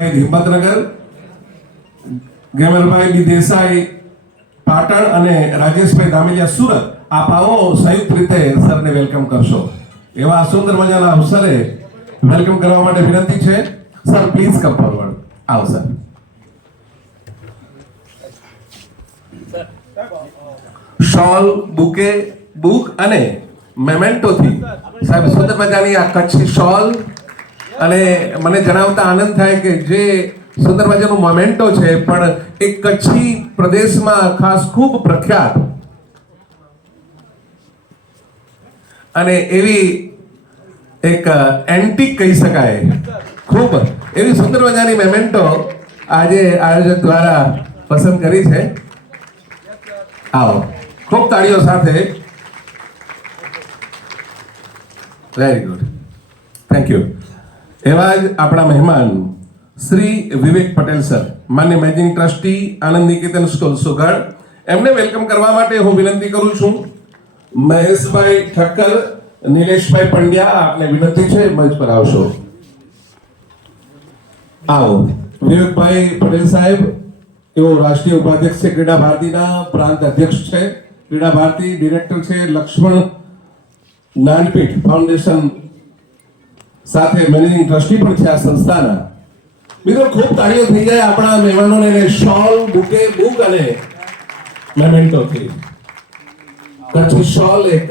હિંમતનગર, ગેમલભાઈ બી દેસાઈ પાટણ અને રાજેશભાઈ દામેલિયા સુરત, આપ આવો સંયુક્ત રીતે સરને વેલકમ કરશો. એવા સુંદર મજાના અવસરે વેલકમ કરવા માટે વિનંતી છે. Sir please come forward. આવો સર. શોલ, બુકે, બુક અને મેમેન્ટોથી સાહેબ સુંદર મજાની આ કચ્છી શોલ અને મને જણાવતા આનંદ થાય કે જે સુંદર મજાનું મોમેન્ટો છે પણ એક કચ્છી પ્રદેશમાં ખાસ ખૂબ પ્રખ્યાત અને એવી એક એન્ટિક કહી શકાય, ખૂબ એવી સુંદર મજાની મોમેન્ટો આજે આયોજક દ્વારા પસંદ કરી છે. આવો ખૂબ તાળીઓ સાથે. Very good, thank you. એવા જ આપણા મહેમાન શ્રી વિવેક પટેલ સર, માન્ય managing trustee Anand Niketan school સુગડ, એમને વેલકમ કરવા માટે હું વિનંતી કરું છું. મહેશભાઈ ઠક્કર, નિલેશભાઈ પંડ્યા, આપને વિનંતી છે મંચ પર આવશો. આવો. વિવેકભાઈ પટેલ સાહેબ, એઓ રાષ્ટ્રીય ઉપાધ્યક્ષ છે, ક્રીડા ભારતીના પ્રાંત અધ્યક્ષ છે, ક્રીડા ભારતી ડિરેક્ટર છે, લક્ષ્મણ જ્ઞાનપીઠ ફાઉન્ડેશન સાથે મેનેજિંગ ટ્રસ્ટી પણ છે આ સંસ્થાના. મિત્રો ખૂબ તાળીઓ થઈ જાય આપણા મહેમાનોને. શોલ, બુકે, બુક અને મેમેન્ટોથી. કચ્છી શોલ એક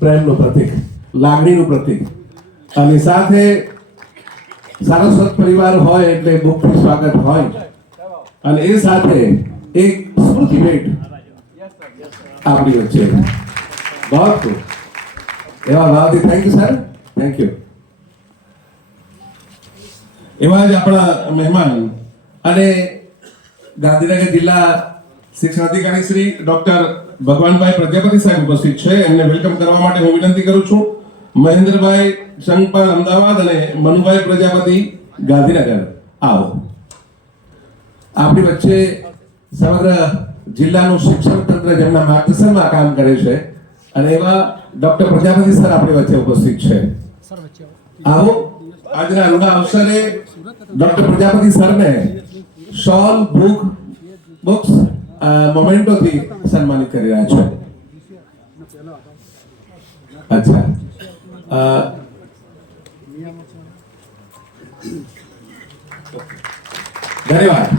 પ્રેમનું પ્રતીક, લાગણીનું પ્રતીક, અને સાથે સારસ્વત પરિવાર હોય એટલે બુકથી સ્વાગત હોય, અને એ સાથે એક સ્મૃતિ ભેટ આપણી વચ્ચે. બહુ એવા ભાવથી thank you sir, thank you. એવા જ આપણા મહેમાન અને ગાંધીનગર જિલ્લા શિક્ષણ અધિકારી શ્રી ડોક્ટર ભગવાનભાઈ પ્રજાપતિ સાહેબ ઉપસ્થિત છે. એમને વેલકમ કરવા માટે હું વિનંતી કરું છું. મહેન્દ્રભાઈ શંકપાલ અમદાવાદ અને મનુભાઈ પ્રજાપતિ ગાંધીનગર, આવો. આપણી વચ્ચે સમગ્ર જિલ્લાનું શિક્ષણ તંત્ર જેમના માર્ગદર્શનમાં કામ કરે છે અને એવા ડોક્ટર પ્રજાપતિ સર આપણી વચ્ચે ઉપસ્થિત છે. આવો. આજના રૂડા અવસરે ડોક્ટર પ્રજાપતિ સરને શોલ, બુક, બુક્સ, મોમેન્ટોથી સન્માનિત કરી રહ્યા છે. અચ્છા, ધન્યવાદ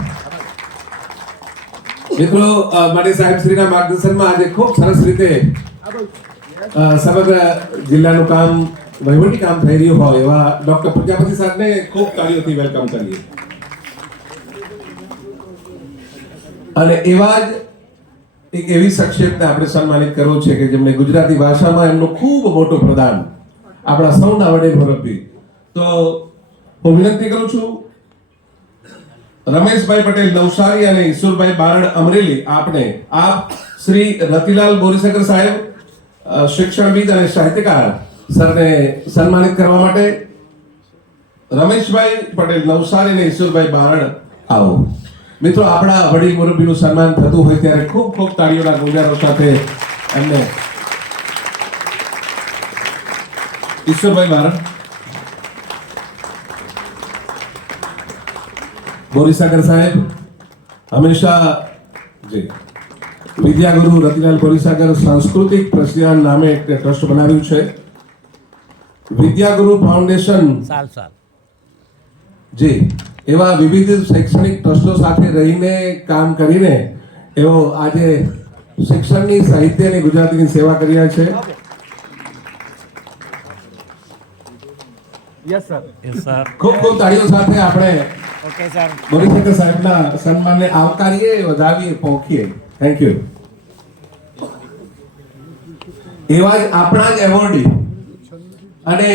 મિત્રો. મારી સાહેબ શ્રીના માર્ગદર્શનમાં આજે ખૂબ સરસ રીતે સમગ્ર જિલ્લાનું કામ, વહીવટી કામ થઈ રહ્યું હોય એવા ડોક્ટર પ્રજાપતિ સાહેબને ખૂબ તાળીઓથી વેલકમ કરીએ. અને એવા જ એક એવી શખ્સિયતને આપણે સન્માનિત કરવો છે કે જેમને ગુજરાતી ભાષામાં એમનું ખૂબ મોટું પ્રદાન આપણા સૌના વડે ભરપી. તો હું વિનંતી કરું છું રમેશભાઈ પટેલ નવસારી અને ઈશ્વરભાઈ બારડ અમરેલી, આપને આપ શ્રી રતિલાલ બોરીસકર સાહેબ, શિક્ષણવિદ અને સાહિત્યકાર, સરને સન્માનિત કરવા માટે રમેશભાઈ પટેલ નવસારી અને ઈશ્વરભાઈ બારડ, આવો. મિત્રો આપણા વડીલ મુરબ્બીનું સન્માન થતું હોય ત્યારે ખૂબ ખૂબ તાળીઓના ગુંજારો સાથે એમને. ઈશ્વરભાઈ બારડ, બોરીસાગર સાહેબ હંમેશા જી વિદ્યાગુરુ રતિલાલ બોરીસાગર સાંસ્કૃતિક પ્રતિષ્ઠાન નામે એક ટ્રસ્ટ બનાવ્યું છે, વિદ્યાગુરુ ફાઉન્ડેશન જી. એવા વિવિધ શૈક્ષણિક ટ્રસ્ટો સાથે રહીને કામ કરીને એવો આજે શિક્ષણની, સાહિત્યની, ગુજરાતીની સેવા કરી રહ્યા છે. ખૂબ ખૂબ તાળીઓ સાથે આપણે બોરીસકર સાહેબના સન્માનને આવકારીએ, વધાવીએ, પોખીએ. Thank you. એવા જ આપણા જ એવોર્ડી અને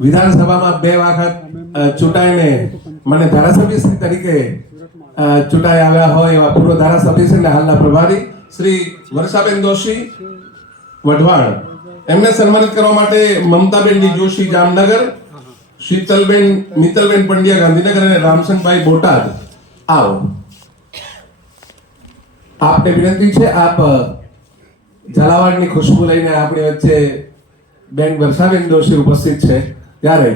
વિધાનસભામાં 2 વખત ચૂંટાઈને મને ધારાસભ્ય તરીકે ચૂંટાઈ આવ્યા હોય એવા પૂર્વ ધારાસભ્ય છે અને હાલના પ્રભારી શ્રી વર્ષાબેન દોશી વઢવાણ, એમને સન્માનિત કરવા માટે મમતાબેન ડી જોશી જામનગર, શીતલબેન મિત્તલબેન પંડ્યા ગાંધીનગર અને રામસનભાઈ બોટાદ, આવો. આપને વિનંતી છે, આપ ઝાલાવાડની ખુશ્બુ લઈને આપણી વચ્ચે બેન વર્ષાબેન દોશી ઉપસ્થિત છે ત્યારે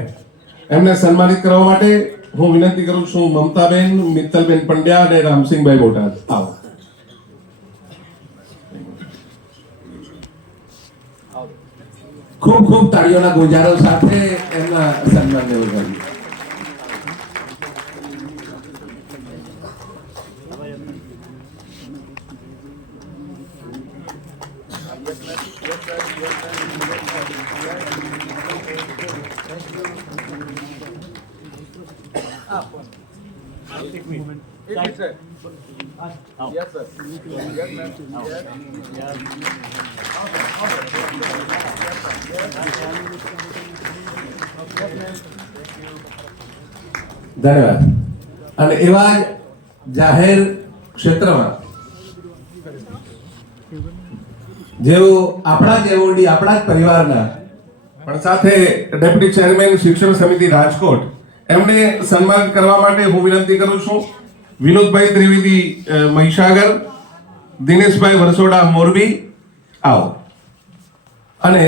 એમને સન્માનિત કરવા માટે હું વિનંતી કરું છું મમતાબેન, મિત્તલબેન પંડ્યા અને રામસિંહભાઈ બોટાદ. આવો. ખૂબ ખૂબ તાળીઓના ગુજારો સાથે એમના સન્માનને વધારીએ. ધન્યવાદ. અને એવા જ જાહેર ક્ષેત્રમાં જેઓ આપણા જ એવોર્ડી, આપણા જ પરિવારના, પણ સાથે ડેપ્યુટી ચેરમેન શિક્ષણ સમિતિ રાજકોટ, એમને સન્માનિત કરવા માટે હું વિનંતી કરું છું વિનોદભાઈ ત્રિવેદી મહીસાગર, દિનેશભાઈ વરસોડા મોરબી. આવો. અને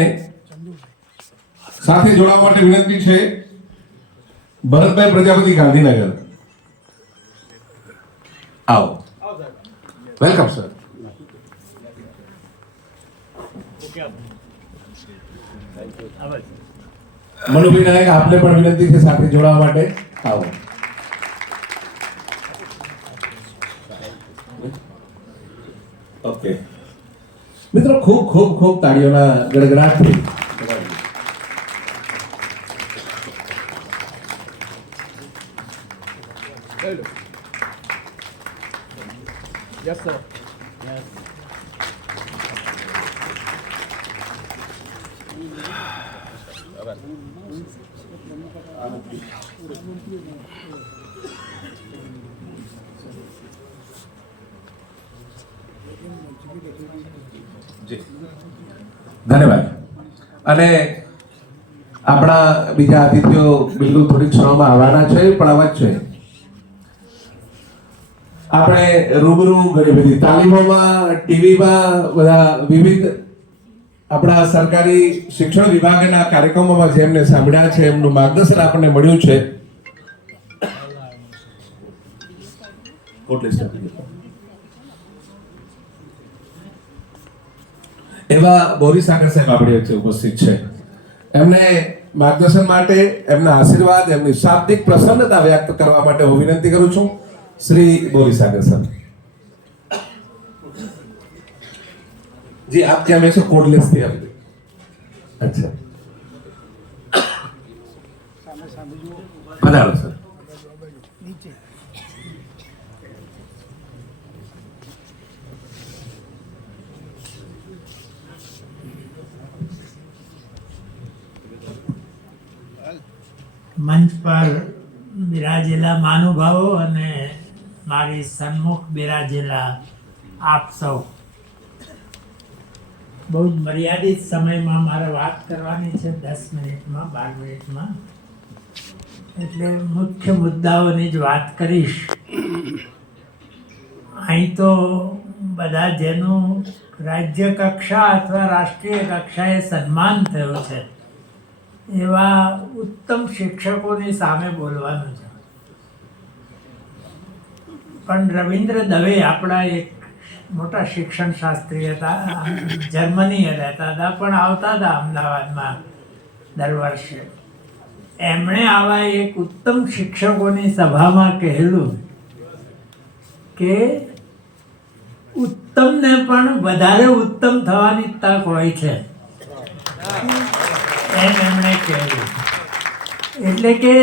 સાથે જોડાવા માટે વિનંતી છે ભરતભાઈ પ્રજાપતિ ગાંધીનગર. આવો. Welcome sir. મનુભાઈ નાયક, આપને પણ વિનંતી છે સાથે જોડાવા માટે. આવો. ઓકે મિત્રો, ખૂબ ખૂબ ખૂબ તાળીઓના ગડગડાટથી Yes, sir. ધન્યવાદ. અને આપણા બીજા અતિથિઓ બિલકુલ થોડીક ક્ષણમાં આવવાના છે, પણ આવા જ છે. આપણે રૂબરૂ ઘણી બધી તાલીમોમાં, ટીવીમાં, બધા વિવિધ આપણા સરકારી શિક્ષણ વિભાગના કાર્યક્રમોમાં જેમને સાંભળ્યા છે, એમનું માર્ગદર્શન આપણને મળ્યું છે. એવા બોરીસાગર સાહેબ આપણી વચ્ચે ઉપસ્થિત છે. એમને માર્ગદર્શન માટે, એમના આશીર્વાદ, એમની શાબ્દિક પ્રસન્નતા વ્યક્ત કરવા માટે હું વિનંતી કરું છું શ્રી બોરીસાગર સર. जी आपके हमेशा कोडलेस थे अभी. अच्छा पधारो सर. મંચ પર બિરાજેલા મહાનુભાવો અને મારી સન્મુખ બિરાજેલા આપ સૌ, બહુ જ મર્યાદિત સમયમાં મારે વાત કરવાની છે, 10 મિનિટમાં, 12 મિનિટમાં, એટલે મુખ્ય મુદ્દાઓની જ વાત કરીશ. અહીં તો બધા જેનું રાજ્ય કક્ષા અથવા રાષ્ટ્રીય કક્ષાએ સન્માન થયું છે એવા ઉત્તમ શિક્ષકોની સામે બોલવાનું છે. પણ રવિન્દ્ર દવે આપણા એક મોટા શિક્ષણ શાસ્ત્રી હતા, જર્મનીએ રહેતા હતા, પણ આવતા હતા અમદાવાદમાં દર વર્ષે. એમણે આવા એક ઉત્તમ શિક્ષકોની સભામાં કહેલું કે ઉત્તમને પણ વધારે ઉત્તમ થવાની તક હોય છે, એમ એમણે કહેલું. એટલે કે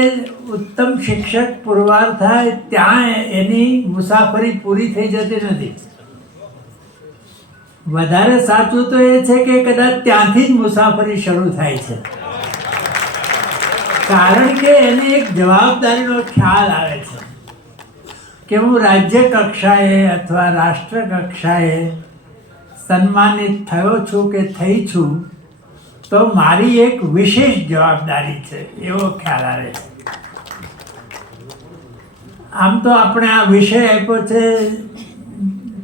ઉત્તમ શિક્ષક પુરવાર થાય ત્યાં એની મુસાફરી પૂરી થઈ જતી નથી. વધારે સાચું તો એ છે કે કદાચ ત્યાંથી જ મુસાફરી શરૂ થાય છે, કારણ કે એને એક જવાબદારીનો ખ્યાલ આવે છે કે હું રાજ્ય કક્ષાએ અથવા રાષ્ટ્ર કક્ષાએ સન્માનિત થયો છું કે થઈ છું, તો મારી એક વિશેષ જવાબદારી છે, એવો ખ્યાલ આવે છે. આમ તો આપણે આ વિષય આપ્યો છે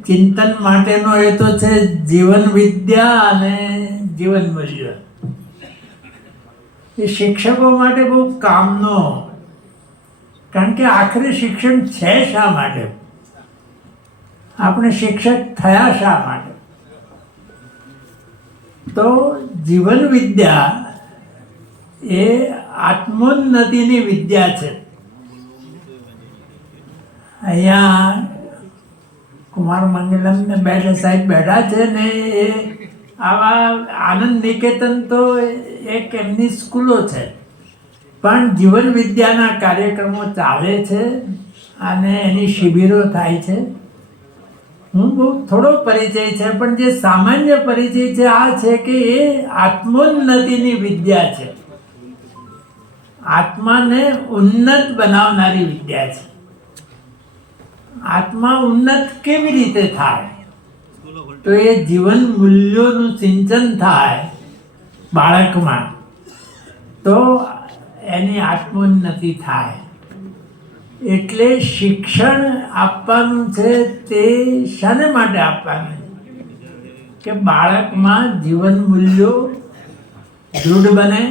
ચિંતન માટેનો, એ તો છે જીવન વિદ્યા અને જીવન મૂલ્ય. એ શિક્ષકો માટે બહુ કામનો કારણ કે આખરે શિક્ષણ છે શા માટે? આપણે શિક્ષક થયા શા માટે? તો જીવન વિદ્યા એ આત્મોન્નતિની વિદ્યા છે. અહીંયા કુમાર મંગલમ ને સાહેબ બેઠા છે ને, એ આવા આનંદ નિકેતન તો એક એમની સ્કૂલો છે, પણ જીવન વિદ્યાના કાર્યક્રમો ચાલે છે અને એની શિબિરો થાય છે. હું બહુ થોડો પરિચય છે, પણ જે સામાન્ય પરિચય છે આ છે કે એ આત્મોન્નતિની વિદ્યા છે, આત્માને ઉન્નત બનાવનારી વિદ્યા છે. આત્મા ઉન્નત કેવી રીતે થાય? તો એ જીવન મૂલ્યોનું સિંચન થાય બાળકમાં, તો એની આત્મોન્નતિ થાય. એટલે શિક્ષણ આપવાનું છે તે શાને માટે આપવાનું છે? કે બાળકમાં જીવન મૂલ્યો દૃઢ બને,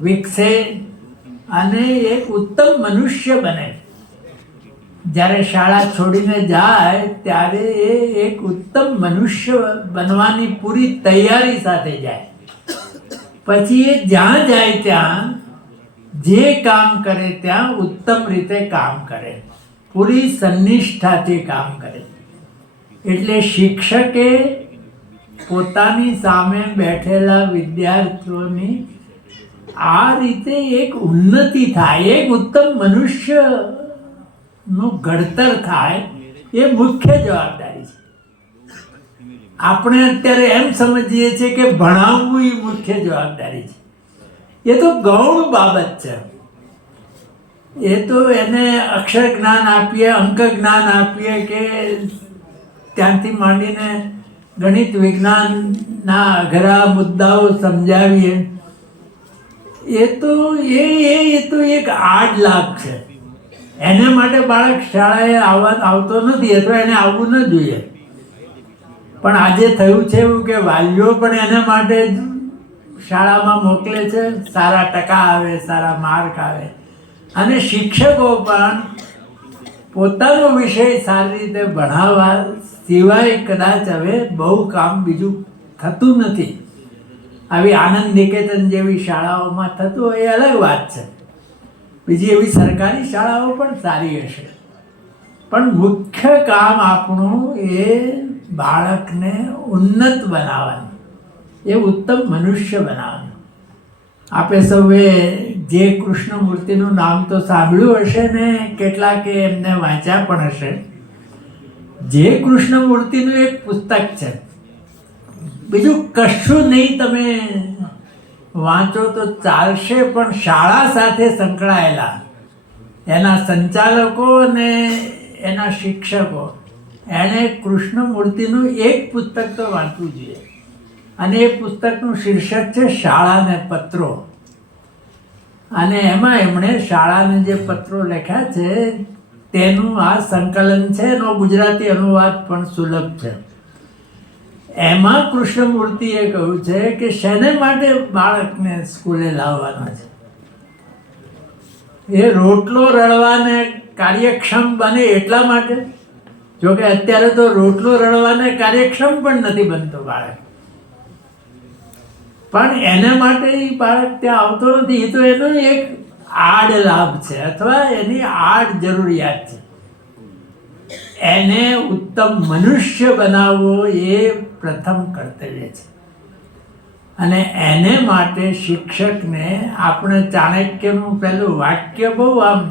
વિકસે અને એક ઉત્તમ મનુષ્ય બને. જ્યારે શાળા છોડીને જાય ત્યારે એ એક ઉત્તમ મનુષ્ય બનવાની પૂરી તૈયારી સાથે જાય. પછી એ જ્યાં જાય ત્યાં જે કામ કરે ત્યાં ઉત્તમ રીતે કામ કરે, પૂરી સનિષ્ઠાથી કામ કરે. એટલે શિક્ષકે પોતાની સામે બેઠેલા વિદ્યાર્થીઓની આ રીતે એક ઉન્નતિ થાય, એક ઉત્તમ મનુષ્ય નું ઘડતર થાય, એ મુખ્ય જવાબદારી છે. આપણે અત્યારે એમ સમજીએ છીએ કે ભણાવવું એ મુખ્ય જવાબદારી છે. એ તો ગૌણ બાબત છે. એ તો એને અક્ષર જ્ઞાન આપીએ, અંક જ્ઞાન આપીએ કે ત્યાંથી માંડીને ગણિત વિજ્ઞાનના અઘરા મુદ્દાઓ સમજાવીએ, એ તો એક આડ લાભ છે. એને માટે બાળક શાળાએ આવતો નથી, અથવા એને આવવું ન જોઈએ. પણ આજે થયું છે એવું કે વાલીઓ પણ એના માટે જ શાળામાં મોકલે છે, સારા ટકા આવે, સારા માર્ક આવે. અને શિક્ષકો પણ પોતાનો વિષય સારી રીતે ભણાવવા સિવાય કદાચ હવે બહુ કામ બીજું થતું નથી. આવી આનંદ નિકેતન જેવી શાળાઓમાં થતું હોય એ અલગ વાત છે. બીજી એવી સરકારી શાળાઓ પણ સારી હશે, પણ મુખ્ય કામ આપણું એ બાળકને ઉન્નત બનાવવાનું, એ ઉત્તમ મનુષ્ય બનાવવાનું. આપે સૌએ જે કૃષ્ણમૂર્તિનું નામ તો સાંભળ્યું હશે ને, કેટલાકે એમને વાંચ્યા પણ હશે. જે કૃષ્ણમૂર્તિનું એક પુસ્તક છે, બીજું કશું નહીં તમે વાંચો તો ચાલશે, પણ શાળા સાથે સંકળાયેલા એના સંચાલકો અને એના શિક્ષકો, એણે કૃષ્ણમૂર્તિનું એક પુસ્તક તો વાંચવું જોઈએ. અને એ પુસ્તકનું શીર્ષક છે શાળાને પત્રો. અને એમાં એમણે શાળાને જે પત્રો લખ્યા છે તેનું આ સંકલન છે. એનો ગુજરાતી અનુવાદ પણ સુલભ છે. એમાં કૃષ્ણમૂર્તિએ કહ્યું છે કે શેને માટે બાળકને સ્કૂલે લાવવાના છે? એ રોટલો રળવાને કાર્યક્ષમ બને એટલા માટે. જોકે અત્યારે તો રોટલો રળવાને કાર્યક્ષમ પણ નથી બનતો બાળક, પણ એના માટે બાળક ત્યાં આવતો નથી. એ તો એનો એક આડ લાભ છે, અથવા એની આડ જરૂરિયાત છે. એને ઉત્તમ મનુષ્ય બનાવવો એ પ્રથમ કર્તવ્ય છે. અને એને માટે શિક્ષકને, આપણે ચાણક્યનું પેલું વાક્ય બહુ આમ,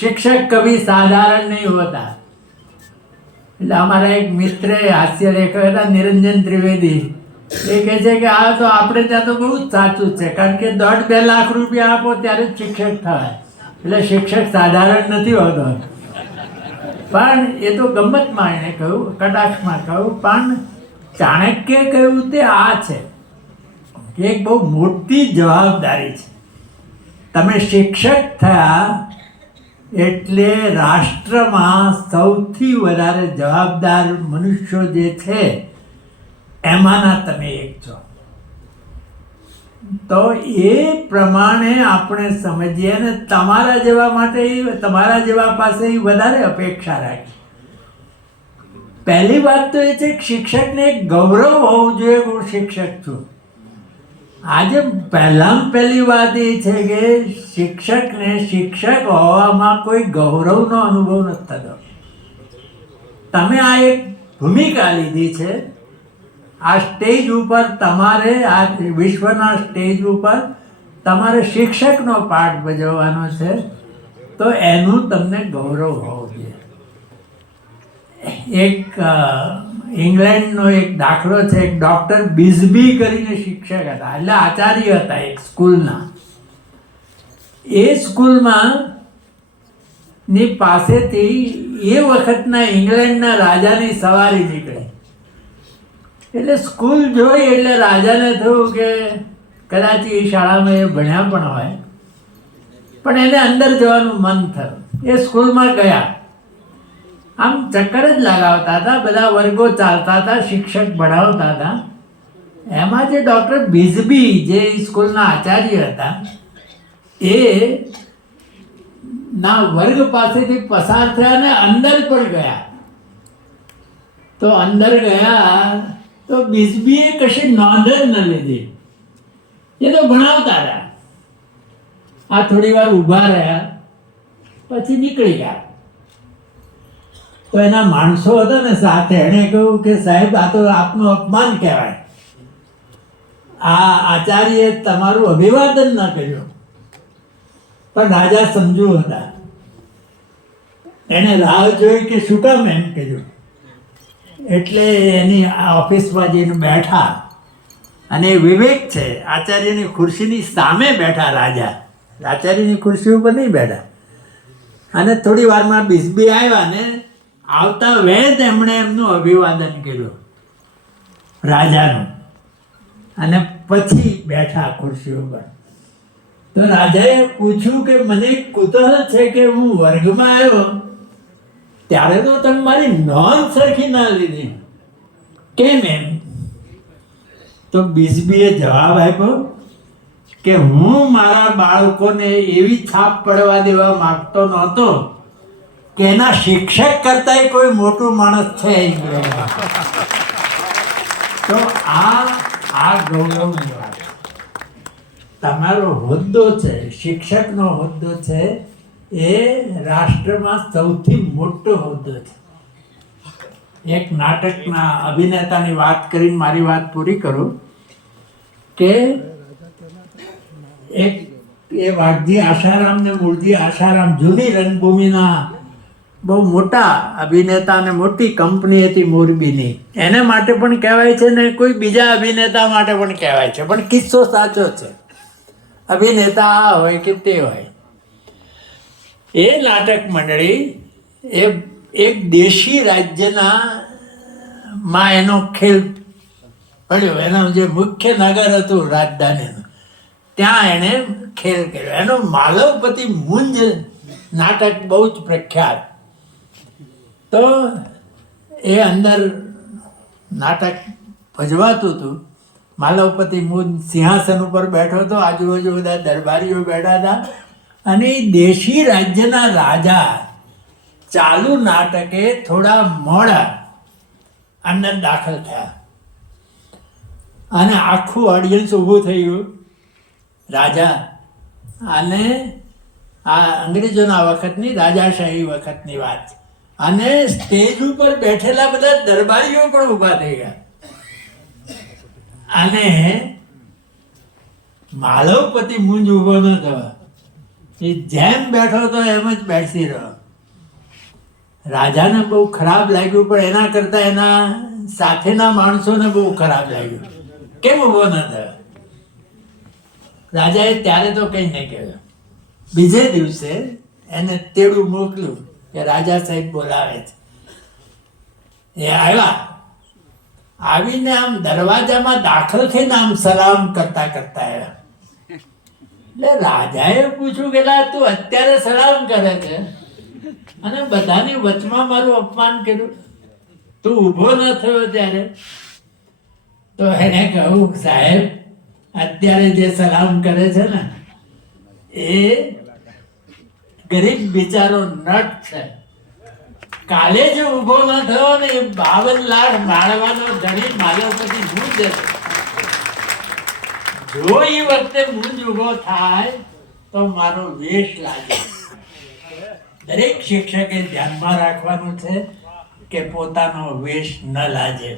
શિક્ષક કભી સાધારણ નહીં હોતા. એટલે અમારા એક મિત્રે હાસ્ય લેખક હતા નિરંજન ત્રિવેદી, એ કહે છે કે આ તો આપણે ત્યાં તો બહુ જ સાચું છે, કારણ કે 1.5-2 લાખ રૂપિયા આપો ત્યારે જ શિક્ષક થાય. એટલે શિક્ષક સાધારણ નથી હોતો. પણ એ તો ગમ્મતમાં એણે કહ્યું, કટાક્ષમાં કહ્યું, પણ ચાણક્યે કહ્યું તે આ છે કે એક બહુ મોટી જવાબદારી છે. તમે શિક્ષક થયા એટલે રાષ્ટ્રમાં સૌથી વધારે જવાબદાર મનુષ્યો જે છે એમાંના તમે એક છો. તો એ પ્રમાણે આપણે સમજીએ ને તમારા જેવા માટે તમારા જેવા પાસે એ વધારે અપેક્ષા રાખી. પહેલી વાત તો એ છે કે શિક્ષકને એક ગૌરવ હોવું જોઈએ કે હું શિક્ષક છું. આજે પહેલી વાત એ છે કે શિક્ષકને શિક્ષક હોવામાં કોઈ ગૌરવનો અનુભવ નથી થતો. તમે આ એક ભૂમિકા લીધી છે. આ સ્ટેજ ઉપર તમારે આ વિશ્વના સ્ટેજ ઉપર તમારે શિક્ષકનો પાઠ ભજવવાનો છે, તો એનું તમને ગૌરવ હોવું જોઈએ. એક ઇંગ્લેન્ડનો એક દાખલો છે. એક ડૉક્ટર બિઝબી કરીને શિક્ષક હતા, એટલે આચાર્ય હતા એક સ્કૂલના. એ સ્કૂલમાં ની પાસેથી એ વખતના ઇંગ્લેન્ડના રાજાની સવારી નીકળી. એટલે સ્કૂલ જોઈ એટલે રાજાને થયું કે કદાચ એ શાળામાં એ ભણ્યા પણ હોય, પણ એને અંદર જવાનું મન થયું. એ સ્કૂલમાં ગયા. આમ ચક્કર જ લગાવતા હતા, બધા વર્ગો ચાલતા હતા, શિક્ષક ભણાવતા હતા. એમાં જે ડૉક્ટર બિઝબી જે સ્કૂલના આચાર્ય હતા એ ના વર્ગ પાસેથી પસાર થયા અને અંદર પણ ગયા. તો અંદર ગયા તો બિઝબીએ કશી નોંધ જ ન લીધી. એ તો ભણાવતા રહ્યા. આ થોડી વાર ઊભા રહ્યા, પછી નીકળી ગયા. તો એના માણસો હતા ને સાથે, એણે કહ્યું કે સાહેબ આ તો આપનું અપમાન કહેવાય. આ આચાર્યએ તમારું અભિવાદન ન કર્યું. પણ રાજા સમજુ હતા. એણે રાહ જોઈ કે શું કામ એમ કર્યું. એટલે એની ઓફિસમાં જઈને બેઠા, અને વિવેક છે, આચાર્યની ખુરશીની સામે બેઠા રાજા. આચાર્યની ખુરશી ઉપર નહીં બેઠા. અને થોડી વારમાં બિઝબી આવ્યા ને આવતા વેત એમણે એમનું અભિવાદન કર્યું રાજાનું, અને પછી બેઠા ખુરશી ઉપર. તો રાજાએ પૂછ્યું કે મને કુતૂહલ છે કે હું વર્ગમાં આવ્યો ત્યારે તો તમે મારી નોંધ સરખી ના લીધી, કેમ એમ? તો બિઝબીએ જવાબ આપ્યો કે હું મારા બાળકોને એવી છાપ પડવા દેવા માંગતો નહોતો કે એના શિક્ષક કરતાંય કોઈ મોટું માણસ છે ઇંગ્લેન્ડમાં. તો આ ગૌરવની વાત. તમારો હોદ્દો છે, શિક્ષકનો હોદ્દો છે, એ રાષ્ટ્રમાં સૌથી મોટો હોદ્દો છે. એક નાટકના અભિનેતાની વાત કરીને મારી વાત પૂરી કરું કે એક એ વાઘજી આશારામ ને મૂળજી આશારામ જૂની રંગભૂમિના બહુ મોટા અભિનેતા અને મોટી કંપની હતી મોરબીની. એને માટે પણ કહેવાય છે ને કોઈ બીજા અભિનેતા માટે પણ કહેવાય છે, પણ કિસ્સો સાચો છે. અભિનેતા આ હોય કે તે હોય. એ નાટક મંડળી એ એક દેશી રાજ્યના માં એનો ખેલ પડ્યો. એનું જે મુખ્ય નગર હતું રાજધાનીનું, ત્યાં એણે ખેલ કર્યો. એનો માલવપતિ મુંજ નાટક બહુ જ પ્રખ્યાત. તો એ અંદર નાટક ભજવાતું હતું. માલવપતિ મુંજ સિંહાસન ઉપર બેઠો હતો, આજુબાજુ બધા દરબારીઓ બેઠા હતા, અને એ દેશી રાજ્યના રાજા ચાલુ નાટકે થોડા મોડા અંદર દાખલ થયા, અને આખું ઓડિયન્સ ઊભું થઈ ગયું. રાજા અને આ અંગ્રેજોના વખતની રાજાશાહી વખતની વાત છે. અને સ્ટેજ ઉપર બેઠેલા બધા દરબારીઓ પણ ઊભા થઈ ગયા. અને માલવપતિ મુંજ ઊભો ન થયો. એ જેમ બેઠો હતો એમ જ બેસી રહ્યો. રાજાને બહુ ખરાબ લાગ્યું, પણ એના કરતાં એના સાથેના માણસોને બહુ ખરાબ લાગ્યું. કેમ ઊભો ન થયો? રાજાએ ત્યારે તો કંઈ નહીં કહ્યું. બીજે દિવસે એને તેડું મોકલ્યું કે રાજા સાહેબ બોલાવે છે. એ આવ્યા. આવીને આમ દરવાજામાં દાખલ થઈને આમ સલામ કરતા કરતા આવ્યા. એટલે રાજાએ પૂછ્યું કે લા તું અત્યારે સલામ કરે છે અને બધાની વચમાં મારું અપમાન કર્યું, તું ઊભો ન થયો ત્યારે? તો એને કહ્યું સાહેબ અત્યારે જે સલામ કરે છે ને એ ગરીબ બિચારો નટ છે. કાલે જે ઊભો ન થયો ને એ 52 લાખ માળવાનો ધણી માલવપતિ હું જ હતો. જો એ વખતે મુંજ ઊભો થાય તો મારો વેશ લાગે. દરેક શિક્ષકે ધ્યાનમાં રાખવાનું છે કે પોતાનો વેશ ન લાજે.